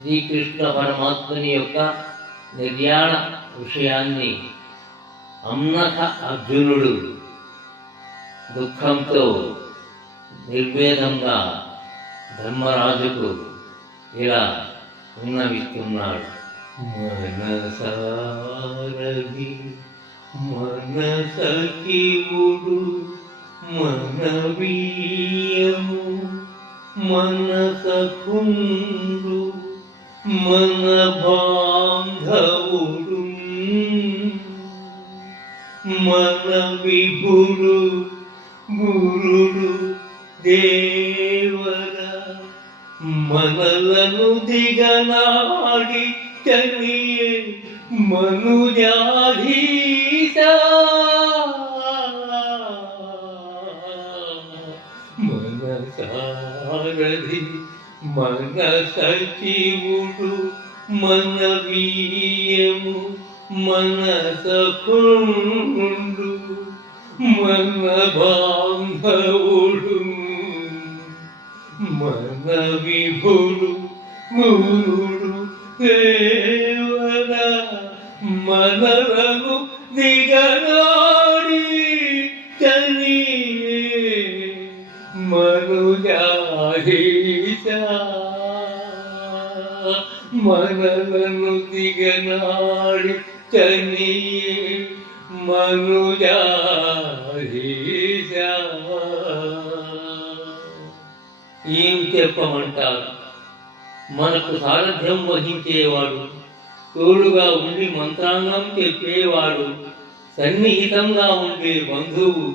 శ్రీకృష్ణ పరమాత్ముని యొక్క నిర్యాణ విషయాన్ని అమ్నక అర్జునుడు దుఃఖంతో నిర్వేదంగా ధర్మరాజుకు ఇలా విన్నవిస్తున్నాడు. మనసారది మనసకివుడు మనవీయము మనసకుండు మన బాంధవుడు మన విభుడు గురుడు దేవర మనలను దిగనాడి కనియే మనుజాధీశా మనసారథి మన సచివుడు మన వీయము మన సఖుండు మన బాంధవుడు మన విభుడు గురుడు దేవర మనలను దిగనాడి చనియే మనుజాధీశా మనలను దిగనాడి చనియే మనుజాధీశా. ఏం చెప్పమంటారు? మనకు సారథ్యం వహించేవాడు, తోడుగా ఉండి మంత్రాంగం చెప్పేవాడు, సన్నిహితంగా ఉండే బంధువు,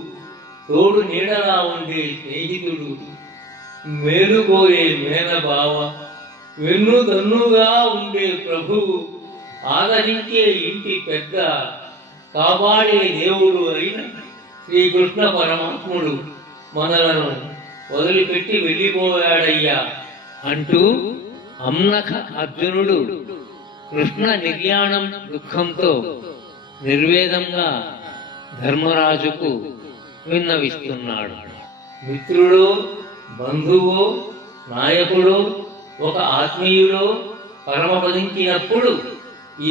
తోడు నీడలా ఉండే స్నేహితుడు, మేలుకోయే మేనబావ, వెన్నుదన్నుగా ఉండే ప్రభువు, ఆదరించే ఇంటి పెద్ద, కాపాడే దేవుడు అయిన శ్రీకృష్ణ పరమాత్ముడు మనలను వదిలిపెట్టి వెళ్ళిపోయాడయ్యా అంటూ అమ్నక అర్జునుడు కృష్ణ నిర్యాణం దుఃఖంతో నిర్వేదంగా ధర్మరాజుకు విన్నవిస్తున్నాడు. మిత్రుడో బంధువో నాయకుడో ఒక ఆత్మీయుడో పరమపదించినప్పుడు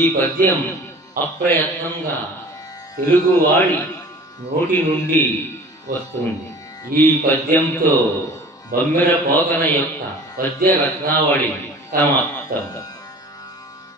ఈ పద్యం అప్రయత్నంగా తెలుగువాడి నోటి నుండి వస్తుంది. ఈ పద్యంతో బమ్మెర పోతన యొక్క పద్య రత్నావళి సమాప్తం.